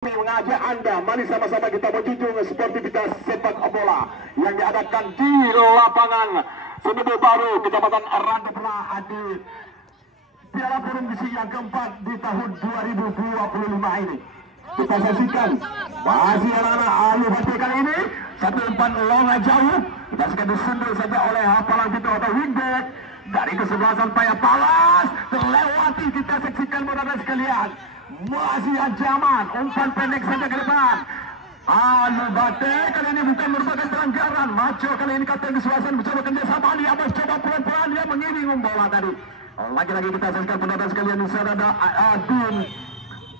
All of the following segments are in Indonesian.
Kami mengajak Anda, mari sama-sama kita menjunjung sportivitas sepak bola yang diadakan di lapangan Semedo Baru, Kecamatan Randepra di Piala Provinsi yang keempat di tahun 2025 ini. Kita saksikan masih anak-anak Alu Bate kali ini satu umpan longa jauh. Kita saksikan disundul saja oleh hafalan kita atau wingback dari kesebelasan Paya Palas, terlewati. Kita saksikan saudara sekalian, masih ancaman umpan pendek saja ke depan. Alu Bate kali ini bukan merupakan pelanggaran. Maco kali ini kapten kesebelasan mencoba kerjasama. Dia mencoba pelan-pelan, dia mengiring bola tadi. Lagi-lagi kita saksikan saudara sekalian di sana ada Adun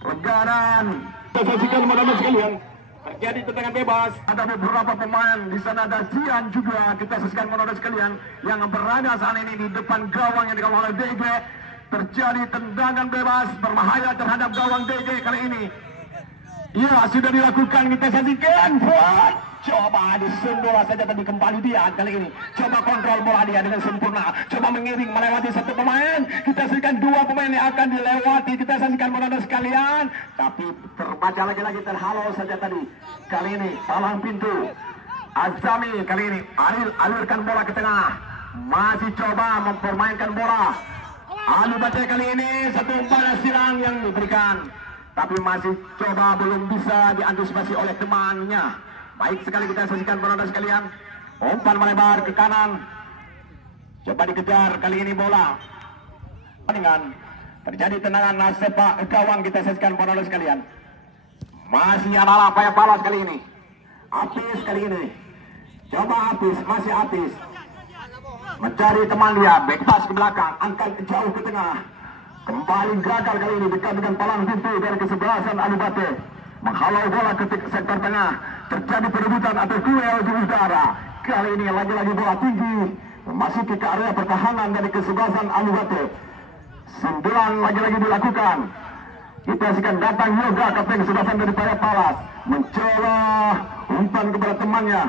Legaran. Kita saksikan saudara sekalian terjadi tendangan bebas. Ada beberapa pemain di sana, ada Jian juga. Kita saksikan saudara sekalian yang berada saat ini di depan gawang yang dikawal oleh DG. Terjadi tendangan bebas berbahaya terhadap gawang DG kali ini. Ya, sudah dilakukan. Kita saksikan. Coba disundul saja tadi, kembali dia kali ini. Coba kontrol bola dia dengan sempurna. Coba mengiring melewati satu pemain. Kita saksikan dua pemain yang akan dilewati. Kita saksikan saudara sekalian. Tapi terbaca lagi-lagi, terhalau saja tadi. Kali ini palang pintu. Azami kali ini alirkan bola ke tengah. Masih coba mempermainkan bola. Alu Bate kali ini satu umpan silang yang diberikan. Tapi masih coba belum bisa diantisipasi oleh temannya. Baik sekali kita saksikan saudara sekalian. Umpan melebar ke kanan. Coba dikejar kali ini bola. Dengan terjadi tendangan sepak gawang. Kita saksikan saudara sekalian. Masih adalah Paya Palas kali ini. Apis kali ini. Coba Apis, masih Apis. Mencari teman dia, back pass ke belakang, angkat jauh ke tengah. Kembali gagal kali ini dekat dengan palang pintu dari kesebelasan Alu Bate. Menghalau bola ke sektor tengah. Terjadi perebutan atau duel di udara. Kali ini lagi-lagi bola tinggi memasuki ke area pertahanan dari kesebelasan Alu Bate. Sundulan lagi-lagi dilakukan. Kita saksikan datang Yoga, kapten kesebelasan dari Paya Palas, mencoba umpan kepada temannya.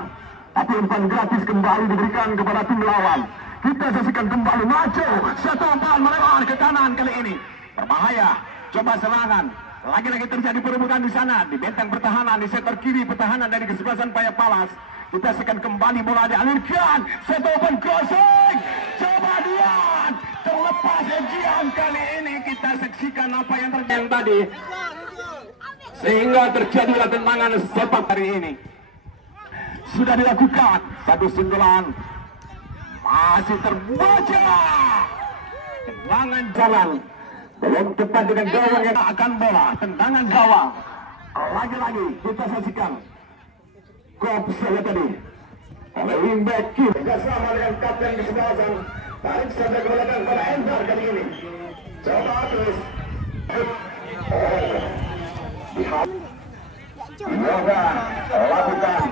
Tapi umpan gratis kembali diberikan kepada tim lawan. Kita saksikan kembali Maco. Satu umpan melewat ke kanan kali ini. Berbahaya. Coba serangan. Lagi-lagi terjadi perebutan di sana, di benteng pertahanan, di sektor kiri pertahanan dari kesebelasan Paya Palas. Kita saksikan kembali bola dialirkan. Satu umpan crossing. Coba Dian. Terlepas Jian kali ini. Kita saksikan apa yang terjadi tadi. Sehingga terjadilah tendangan sepak hari ini. Sudah dilakukan satu sundulan. Masih terbaca. Tendangan jalan. Belum tepat dengan gawang yang akan bola. Tendangan gawang. Lagi-lagi kita saksikan. Kop saja tadi. Oleh wingback kiri. Bersama dengan kapten kesebelasan. Tarik saja ke belakang pada Endar kali ini. Coba terus. Lihat. Yoga lakukan.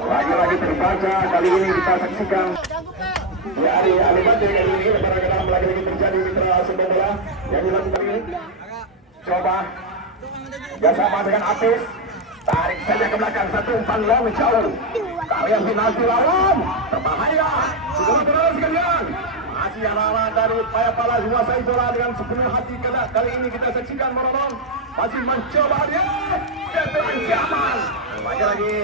Lagi-lagi terbaca. Kali ini kita saksikan. Dari Alu Bate kali ini lebaran ke dalam, lagi-lagi terjadi mitra sepak bola yang dilakukan ini. Coba bersama dengan Apis, tarik saja ke belakang, satu umpan long jauh. Kali yang penalti lawan berbahaya. Saudara-saudara sekalian, masih anak-anak dari Paya Palas menguasai bola dengan sepenuh hati. Kali ini kita saksikan menonton, masih mencoba dia satu ancaman. Lagi-lagi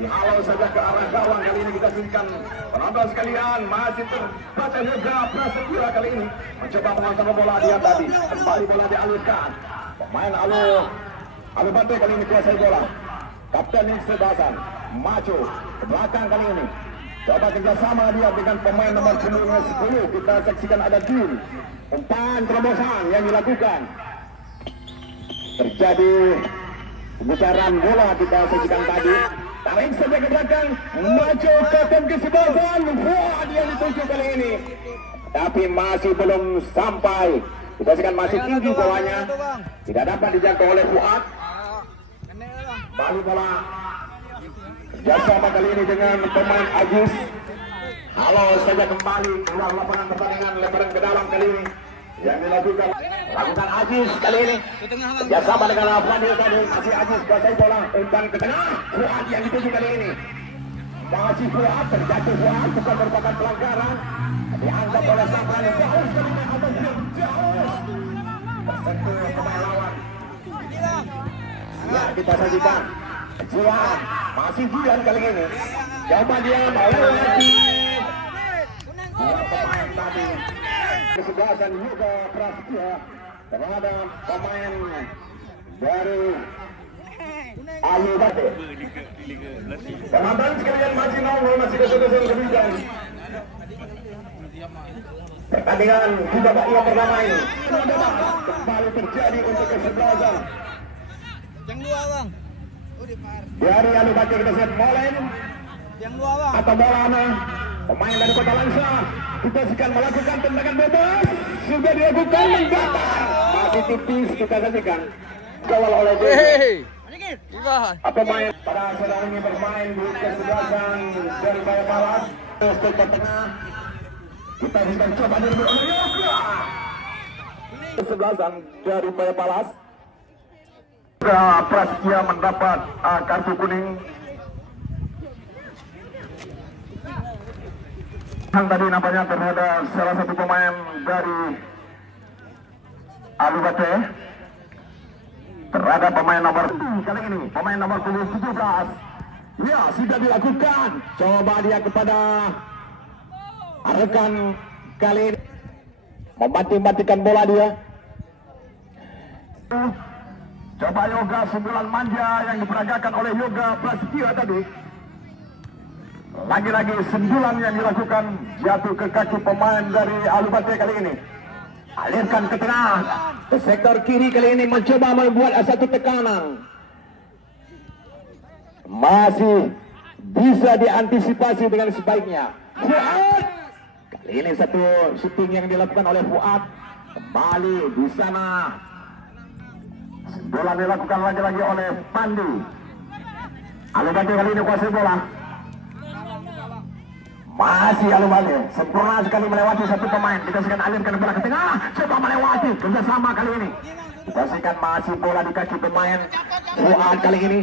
dihalau saja ke arah gawang. Kali ini kita saksikan penonton sekalian, masih terbaca juga Prasetya kali ini mencoba mengontrol bola dia tadi. Kembali bola dialirkan. Pemain Alu Bate kali ini kuasai bola. Kapten kesebelasan Maco ke belakang kali ini. Coba kerjasama dia dengan pemain nomor 10. Kita saksikan ada Din. Umpan terobosan yang dilakukan. Terjadi pemutaran bola kita saksikan tadi. Tarik saja ke belakang. Maco kapten kesebelasan. Wah, dia dituju kali ini. Tapi masih belum sampai. Kita saksikan masih tinggi bolanya. Tidak dapat dijangkau oleh Fuad. Balik bola. Kerjasama kali ini dengan pemain Ajis. Halo saja kembali keluar lapangan pertandingan, lebaran ke dalam kali ini yang dilakukan Ajis kali ini. Kerjasama dengan Fadil tadi, masih Ajis kuasai bola, umpan ke tengah. Fuad yang dituju kali ini. Masih Fuad, terjatuh Fuad, bukan merupakan pelanggaran. Dianggap oleh sang pemain jauh sekali atau jauh. Tersentuh pemain lawan. kita sajikan. Jian, masih Jian kali ini. Coba dia melewati dua pemain tadi. Kesebelasan juga Prasetya terhadap pemain dari Alubate. Penonton sekalian masih nongol, masih kesel-kesel kebijakan. Pertandingan di babak yang pertama ini kembali terjadi untuk kesebelasan. Yang dua bang. Dari Alubate kita set Molen. Yang dua bang. Atau Molana, pemain dari Kota Langsa. Kita sekarang melakukan tendangan bebas. Sudah dilakukan menggatar. Masih tipis kita saksikan. Kawal oleh pemain pada saat ini bermain di kesebelasan dari Bayapalas. Untuk ke tengah. Kita akan coba dulu. Kesebelasan dari Bayapalas. Prasetya mendapat kartu kuning. Yang tadi nampaknya terhadap salah satu pemain dari Alubate terhadap pemain nomor kali ini, pemain nomor 17. Ya, sudah dilakukan. Coba dia kepada rekan kali ini membanting-bantingkan bola dia. Coba yoga sundulan manja yang diperagakan oleh Yoga Prasetya tadi. Lagi-lagi sundulan yang dilakukan jatuh ke kaki pemain dari Alubate kali ini. Alirkan ke tengah, ke sektor kiri kali ini mencoba membuat satu tekanan. Masih bisa diantisipasi dengan sebaiknya. Fuad, kali ini satu shooting yang dilakukan oleh Fuad. Kembali di sana. Bola dilakukan lagi-lagi oleh Pandi. Alubate kali ini kuasai bola. Masih Alubate sempurna sekali melewati satu pemain. Kita akan alirkan bola ke tengah. Coba melewati kerjasama kali ini. Kita akan masih bola di kaki pemain Fuad kali ini.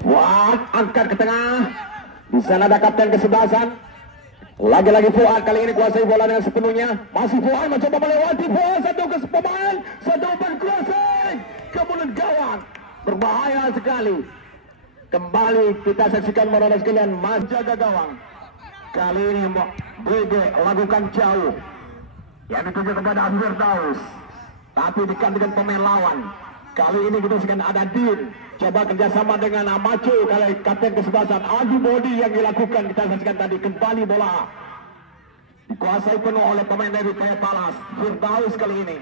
Fuad angkat ke tengah. Di sana ada kapten kesebelasan. Lagi-lagi Fuad kali ini kuasai bola dengan sepenuhnya. Masih Fuad mencoba melewati Fuad satu ke pemain. Satu berkuasai. Kemudian gawang. Berbahaya sekali. Kembali kita saksikan modal sekalian. Menjaga gawang. Kali ini BG lakukan jauh yang dituju kepada Firdaus, tapi digantikan pemain lawan. Kali ini kita akan ada Din. Coba kerjasama dengan Amacho kali kapten kesebelasan. Adu body yang dilakukan kita saksikan tadi. Kembali bola dikuasai penuh oleh pemain dari Bayapalas. Firdaus kali ini.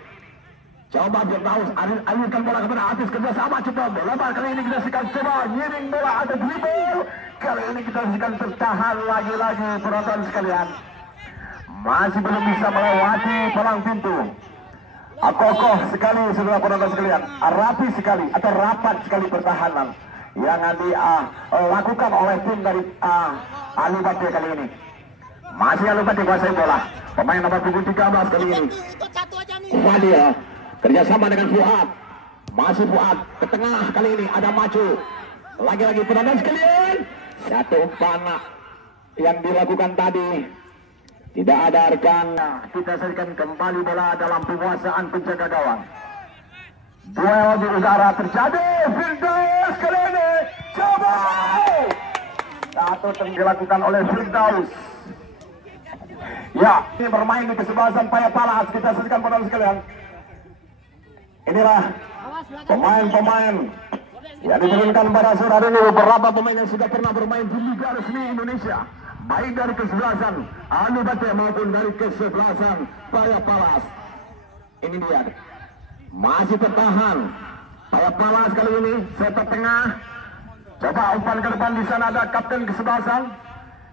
Coba Firdaus alirkan bola kepada atas kerjasama. Coba lebar kali ini kita akan coba nyiring bola ada dribble. Kali ini kita akan tertahan lagi-lagi penonton sekalian. Masih belum bisa melewati palang pintu. Kokoh sekali saudara penonton sekalian. Rapi sekali atau rapat sekali pertahanan yang dilakukan oleh tim dari Alubate kali ini. Masih Alubate kuasai bola. Pemain nomor 13 kali ini. Fadil kerjasama dengan Fuad. Masih Fuad ke tengah kali ini ada Macu. Lagi-lagi penonton sekalian. Satu umpan yang dilakukan tadi tidak ada rekan. Kita saksikan kembali bola dalam penguasaan penjaga gawang. Duel di udara terjadi. Firdaus kali ini coba satu yang dilakukan oleh Firdaus. Ya, ini bermain di kesebelasan Bayapalas. Kita saksikan penonton sekalian. Inilah pemain-pemain yang diturunkan pada sore hari ini. Beberapa pemain yang sudah pernah bermain di Liga Resmi Indonesia, baik dari kesebelasan Alubate maupun dari kesebelasan Bayapalas. Ini dia masih tertahan Bayapalas kali ini. Sepak tengah, coba umpan ke depan. Di sana ada kapten kesebelasan,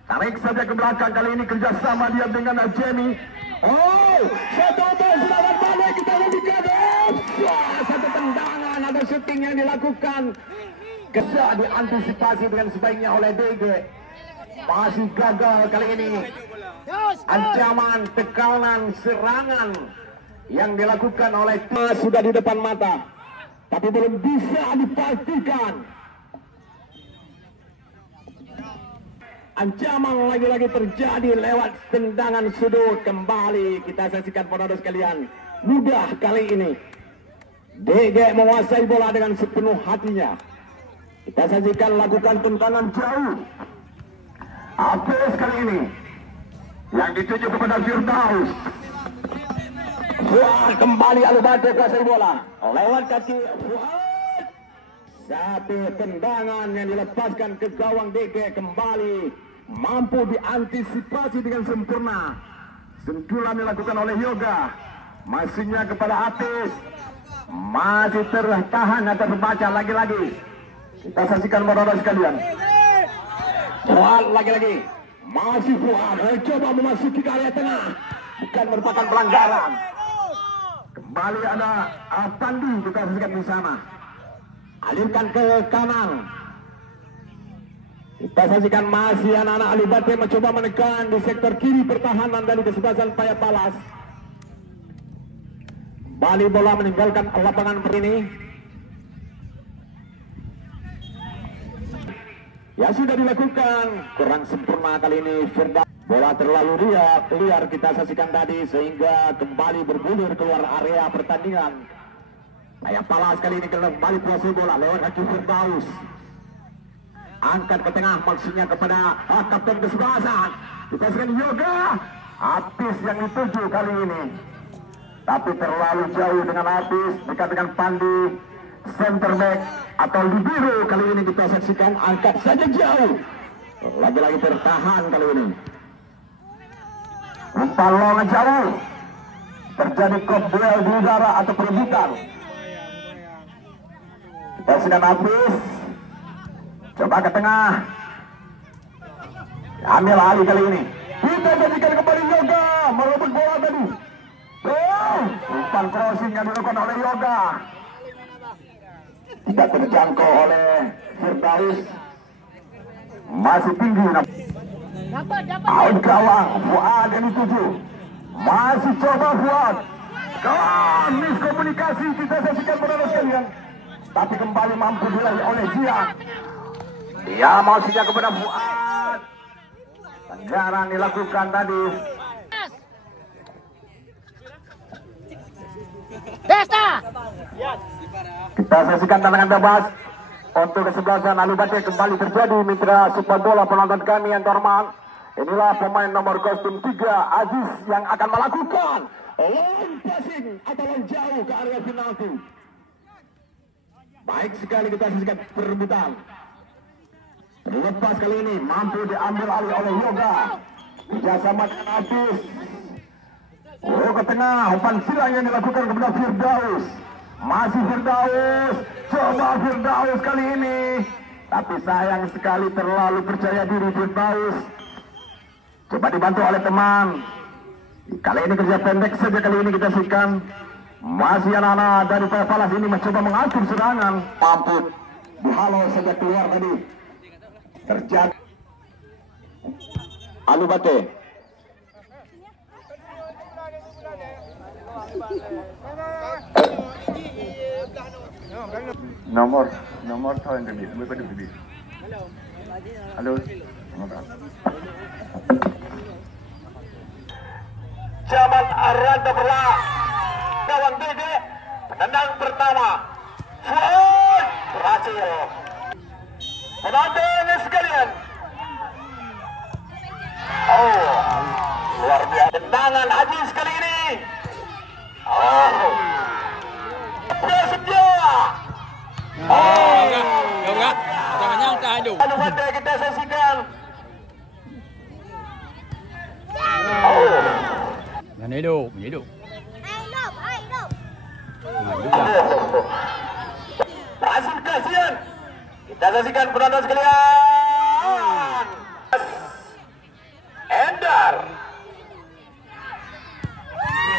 tarik saja ke belakang. Kali ini kerjasama dia dengan Jamie. Oh, satu umpan sudah balik. Kita lanjutkan. Satu tendangan, ada shooting yang dilakukan. Bisa diantisipasi dengan sebaiknya oleh DG. Masih gagal kali ini. Ancaman, tekanan, serangan yang dilakukan oleh tim sudah di depan mata, tapi belum bisa dipastikan. Ancaman lagi-lagi terjadi lewat tendangan sudut. Kembali kita saksikan penonton sekalian. Mudah kali ini DG menguasai bola dengan sepenuh hatinya. Kita sajikan lakukan tendangan jauh. Apes kali ini yang dituju kepada Firdaus. Fuad kembali Alubate kuasai bola. Lewat kaki Fuad. Satu tendangan yang dilepaskan ke gawang DG kembali mampu diantisipasi dengan sempurna. Sentuhan dilakukan oleh Yoga. Masihnya kepada Apes. Masih tertahan atau terbaca lagi-lagi. Kita saksikan modal sekalian. Fuad lagi-lagi. Masih Fuad coba memasuki ke area tengah. Bukan merupakan pelanggaran. Kembali ada Pandi, kita saksikan di sana. Alirkan ke kanan. Kita saksikan masih anak-anak Alubate mencoba menekan di sektor kiri pertahanan dari kesebelasan Paya Palas. Kembali bola meninggalkan lapangan ini. Ya sudah dilakukan, kurang sempurna kali ini Firdaus. Bola terlalu liar kita saksikan tadi sehingga kembali bergulir keluar area pertandingan. Paya Palas kali ini kembali kuasai bola lewat kaki Firdaus. Angkat ke tengah maksudnya kepada kapten kesebelasan. Kita saksikan Yoga. Apis yang dituju kali ini. Tapi terlalu jauh dengan Apis dekat dengan Pandi. Center back atau libero kali ini kita saksikan angkat saja jauh. Lagi-lagi tertahan kali ini. Umpan longan jauh. Terjadi duel di udara atau perebutan. Kita sedang Apis. Coba ke tengah. Ambil alih kali ini. Kita jadikan kembali Yoga. Merebut bola tadi. Umpan crossing yang dilakukan oleh Yoga. Tidak terjangkau oleh Firdaus. Masih tinggi. Out gawang. Fuad yang dituju. Masih coba Fuad. Miskomunikasi kita saksikan saudara sekalian. Tapi kembali mampu diraih oleh Zia. Dia maksudnya kepada Fuad. Pelanggaran dilakukan tadi. Desta. Kita saksikan tantangan bebas untuk kesebelasan Alubate kembali terjadi. Mitra sepak bola penonton kami yang terhormat, inilah pemain nomor kostum 3 Aziz yang akan melakukan long passing atau long jauh ke area penalti. Baik sekali kita saksikan perebutan. Terlepas kali ini mampu diambil alih oleh Yoga. Kerjasama dengan Aziz. Ke tengah, umpan silang yang dilakukan kepada Firdaus. Masih Firdaus. Coba Firdaus kali ini. Tapi sayang sekali terlalu percaya diri Firdaus. Coba dibantu oleh teman. Kali ini kerja pendek saja kali ini kita saksikan. Masih anak-anak dari Paya Palas ini mencoba mengatur serangan. Mampu dihalau saja keluar tadi. Terjadi Alubate. Nomor tahu yang kami, boleh pada bibir. Halo. Jaman Aranda bola. Gawang Dede. Tendangan pertama. Fuad berhasil. Penonton sekalian. Luar biasa tendangan Aziz kali ini. Prasetyo. Enggak. Jangan nyangka itu. Alubate kita saksikan. Yang hidup. Hasil kasihan. Kita saksikan penonton sekalian. Endar.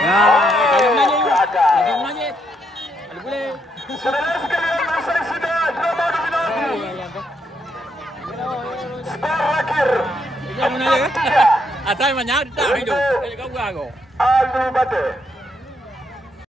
Ya, kayong nanya. Ano boleh? Saudara sekalian, masa sudah drama dominasi. Skor akhir. Ikaw mo na yan. Atay man yan. Ito. Ikaw gago. Alubate.